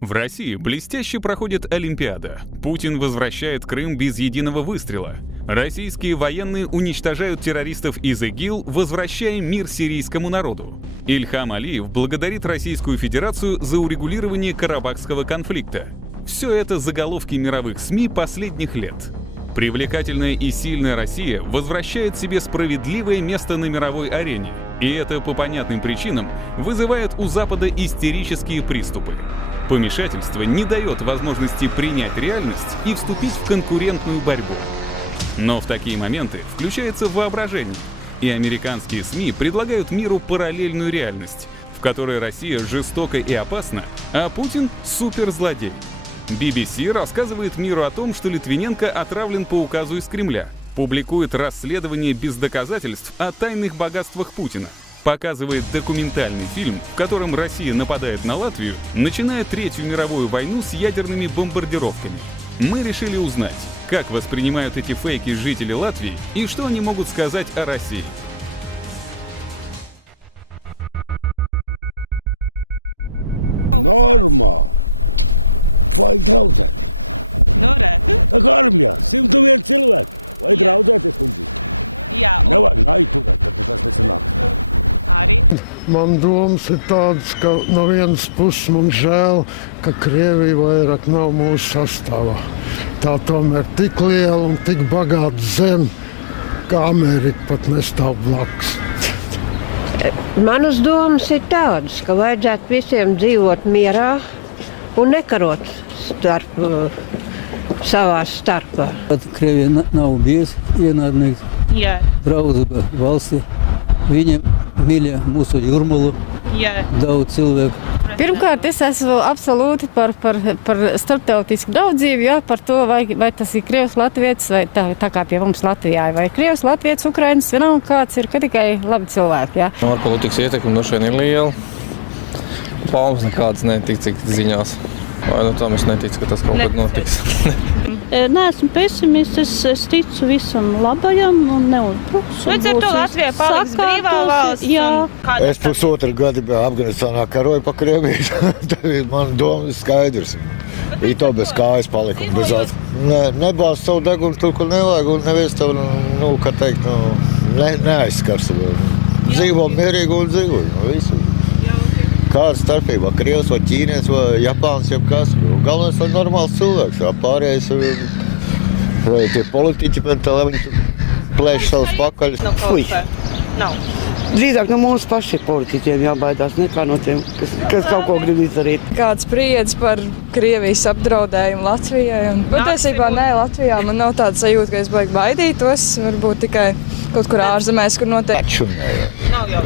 В России блестяще проходит Олимпиада. Путин возвращает Крым без единого выстрела. Российские военные уничтожают террористов из ИГИЛ, возвращая мир сирийскому народу. Ильхам Алиев благодарит Российскую Федерацию за урегулирование карабахского конфликта. Все это заголовки мировых СМИ последних лет. Привлекательная и сильная Россия возвращает себе справедливое место на мировой арене. И это по понятным причинам вызывает у Запада истерические приступы. Помешательство не дает возможности принять реальность и вступить в конкурентную борьбу. Но в такие моменты включается воображение, и американские СМИ предлагают миру параллельную реальность, в которой Россия жестока и опасна, а Путин — суперзлодей. BBC рассказывает миру о том, что Литвиненко отравлен по указу из Кремля, публикует расследование без доказательств о тайных богатствах Путина, показывает документальный фильм, в котором Россия нападает на Латвию, начиная Третью мировую войну с ядерными бомбардировками. Мы решили узнать, как воспринимают эти фейки жители Латвии и что они могут сказать о России. Norma! Vai draudzēt? Nu, re. Tā kā armijā, 101 cilvēki. Vai draudzēties, kundze? Jā, Nevajag naidu turēt, tad tas nesanāk. arī. Man domas ir tādas, ka no vienas puses mums žēl, ka Krievija vairāk nav mūsu sastāvā. Tā tomēr tik liela un tik bagāta zeme, ka Amerika pat nestāv blakus. Manas domas ir tādas, ka vajadzētu visiem dzīvot mierā un nekarot savā starpā. Krievija nav bijusi ienaidnieks, Jā, draudzība valsti. Viņa mīļa mūsu jūrmālu, jā. daudz cilvēku. Pirmkārt, es esmu absolūti par starptautisku draudzību, jo par to, vai tas ir Krievs latvietis, vai tā kā pie mums Latvijā, vai Krievs latvietis, Ukrainas, vienalga kāds ir, ka tikai labi cilvēki. Jā. Ārpolitikas ietekme no šeit ir liela. Palmas nekādas netika, cik ziņās. Vai nu tam es neticu, ka tas kaut kad notiks. Neesmu pesimists, es ticu visam labajam un neuzbruks. Līdz ar to Latvijā paliks brīvā valsts. Jā. Es pusotru gadu biju Afganistānā, karoju pa Krieviju. Man doma ir skaidrs. Ir to bez kājas palika un bez acis. Nebāz savu degunu tur, kur nevajag, un neviens tev, kā teikt, neaizskars. Dzīvo mierīgi un dzīvo. Visu. Kāda starpība? Krievs vai ķīnietis vai Japāns, jebkas. Galvenais, lai normāls cilvēks. Pārējais tie politiķi, bet lai viņi plēš savus pakaļus. Nav. Drīzāk no mūsu pašiem politiķiem jābaidās, nekā no tiem, kas kaut ko grib izdarīt. Kāds spriedz par Krievijas apdraudējumu Latvijai. Patiesībā nē, Latvijā man nav tāda sajūta, ka es baidītos. Varbūt tikai kaut kur ārzemēs, kur noteikti.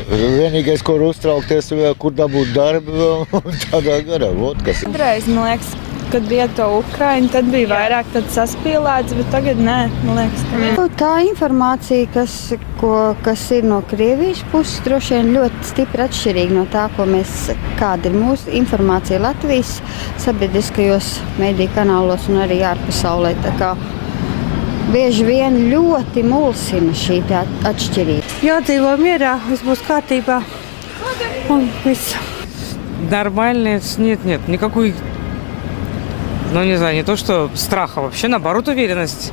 Vienīgais, kur uztraukties, kur dabūt darbu, un tādā garā. Kādreiz, man liekas, kad bija to Ukraina, tad bija vairāk saspīlēts, bet tagad nē, man liekas, ka nē. Tā informācija, kas ir no Krievijas puses, droši vien ļoti stipri atšķirīga no tā, kāda ir mūsu informācija Latvijas sabiedriskajos mediju kanālos un arī ārpasaulē. Tā kā bieži vien ļoti mulsina šī atšķirība. Jādzīvo mierā, viss būs kārtībā. Un viss. Нормально, нет, никакой, не знаю, не то что страха, вообще наоборот уверенность.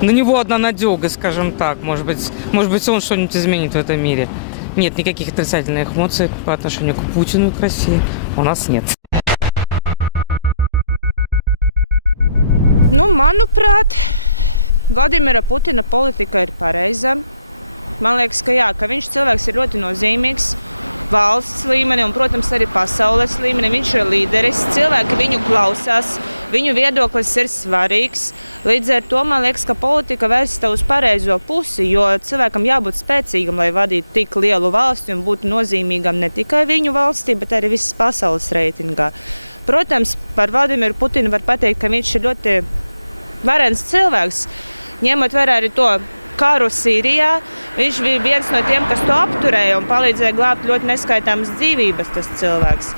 На него одна надёга, скажем так, может быть он что-нибудь изменит в этом мире. Нет никаких отрицательных эмоций по отношению к Путину и к России. У нас нет. Manuprāt, Vladimira Putina politika ir pareiza. Man liekas, ka jā, ka viņš cilvēks ir ļoti nozīmīgs valsts līmenī un, protams, arī pasaules līmenī. Viņš ir līderis, cilvēki viņu klausās, viņu viedoklis ir svarīgs. Līdz ar to man liekas, ka politika vērsta uz pareizo pusi, jo cilvēkam jābūt spēcīgam, lai vadītu tik lielu valsti un būtu nozīmīgam ne tikai viņu valstī, bet arī visas pasaules reitingā. Protams, par Vladimiru Putinu var pateikt, ka viņš ir ļoti varens cilvēks, ņemot vērā arī to karu Sīrijā. Viņš bija viens no tiem, kas to apturēja un palīdzēja glābt ļoti neskaitāmas dzīvības, tas cilvēks.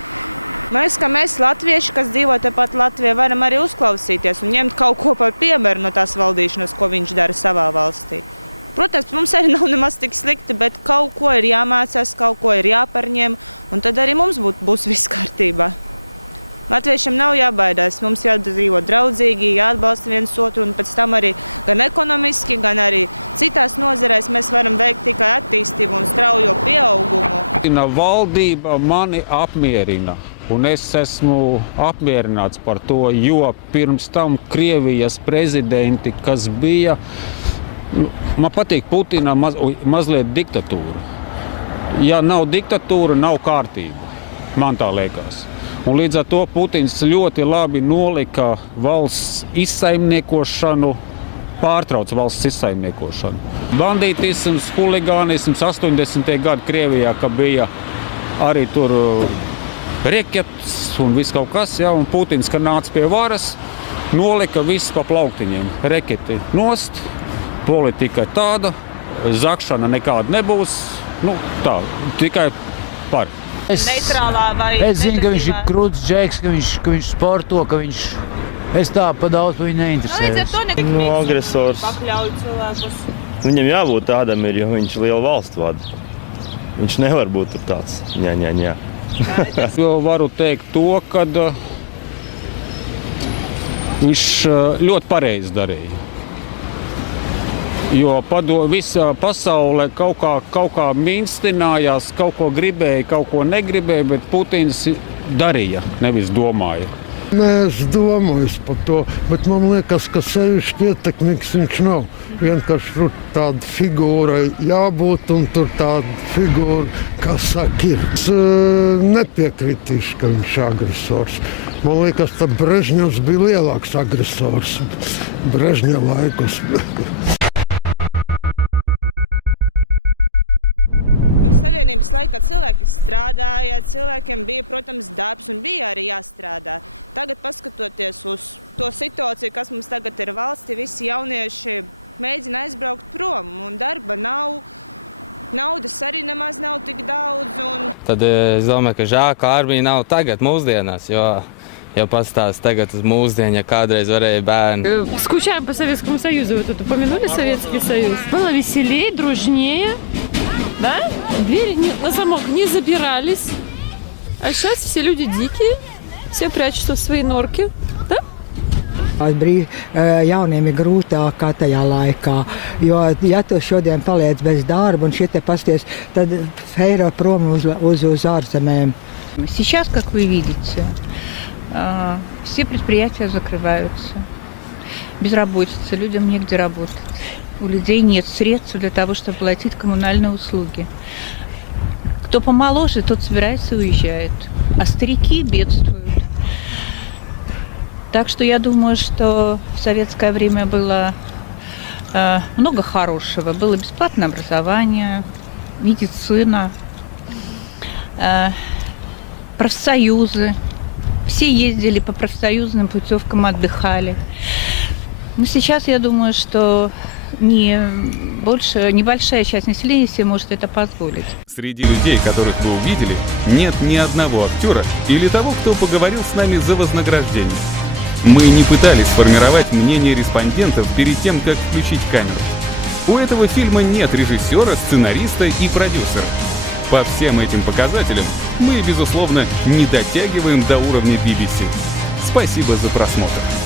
Man liekas, ka mēs, latvieši, kas dzīvo tepat Latvijā, varam arī uzklausīties un ņemt kaut ko par piemēru no tās valdīšanas, ko viņš dara savā valstī. Protams, mums arī nav nemaz tik slikti, bet kaut ko ir jāmācās, kaut ko ir jāparņem, un tad arī mums būs viss kārtībā. Latviešiem nav jābaidās. Mums jādzīvo draudzīgi, jāatbalsta viens otru, un pēc tam arī gan ekonomiski, gan arī citās nozarēs mēs varam veikt tikai attīstību un straujo pieaugumu. Valdība mani apmierina, un es esmu apmierināts par to, jo pirms tam Krievijas prezidenti, kas bija, man patīk Putina mazliet diktatūra. Ja nav diktatūra, nav kārtība, man tā liekas. Un līdz ar to Putins ļoti labi nolika valsts izsaimniekošanu, pārtrauca valsts izsaimniekošanu. Bandītisms, huligānisms 80. gadu Krievijā, ka bija arī tur rekets un viss kaut kas, ja, un Putins, kad nāca pie varas, nolika viss pa plauktiņiem. Reketi nost, politika tāda, zakšana nekāda nebūs, nu tā, tikai par. Neitrālā vai es zinu, ka viņš ir krūts džeks, ka viņš sporto, ka viņš... Es tā pa daudz par viņu neinteresēju. Nu, agresors. Viņam jābūt tādam ir, jo viņš lielu valstu vada. Viņš nevar būt tur tāds. Jā. Jo varu teikt to, ka viņš ļoti pareizi darīja. Jo visa pasaule kaut kā minstinājās, kaut ko gribēja, kaut ko negribēja, bet Putins darīja, nevis domāja. Nē, es domāju par to, bet man liekas, ka sevišķi ietekmīgs viņš nav. Vienkārši tur tāda figūra jābūt, un tur tāda figūra, kas saka, ir. Es nepiekritīšu, ka viņš ir agresors. Man liekas, ka Brežņevs bija lielāks agresors. Brežņeva laikus. Savienības laikā cilvēki strādāja, cilvēkiem bija, protams, darbs un bija arī jāstrādā. Tagad, paskatoties uz to situāciju, kas mums tagad ir valstī, visi jaunieši mēģina aizbraukt prom un darba nav, naudas arī nemaz nav tik daudz. Tad es domāju, ka žēl, ka armija nav tagad mūsdienās, jo pastāst tagad uz mūsdienu, ja kādreiz varēja bērni. Скучаем по Советскому Союзу. Вот это упомянули Советский Союз. Было веселее, дружнее. Да? Двери на замок не запирались. А сейчас все люди дикие, все прячутся в свои норки. Да? Jauniem ir grūtāk kā tajā laikā, jo, ja tu šodien paliec bez darba un šitie pasties, tad feiro prom uz ārzemēm. Сейчас, как вы видите, все предприятия закрываются. Безработица, людям негде работать. У людей нет средств для того, чтобы платить коммунальные услуги. Кто помоложе, тот собирается и уезжает, а старики бедствуют. Так что я думаю, что в советское время было много хорошего. Было бесплатное образование, медицина, профсоюзы. Все ездили по профсоюзным путевкам, отдыхали. Но сейчас я думаю, что небольшая часть населения себе может это позволить. Среди людей, которых вы увидели, нет ни одного актера или того, кто поговорил с нами за вознаграждение. Мы не пытались сформировать мнение респондентов перед тем, как включить камеру. У этого фильма нет режиссера, сценариста и продюсера. По всем этим показателям мы, безусловно, не дотягиваем до уровня BBC. Спасибо за просмотр.